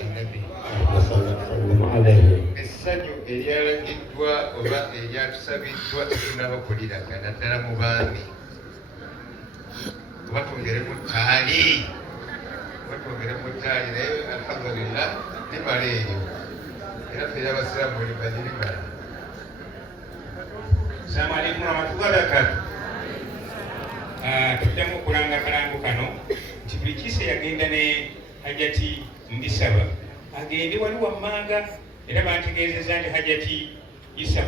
النبي صلى الله عليه essanyu eryalagiddwa oba eryatusabiddwa tetunnabakuliraga naddala mu baami oba twongeremu ttaali naye alhamdulillah limala eryo era ffe abasiraamu limanyi limala. Assalamu alaikum warahmatullahi wabarakatuh. Tuddamu okulanga akalango kano nti buli kiise yagenda ne Hajjati Ndisaba agende wali wammanga era bantegeezezza nti Hajjati Isa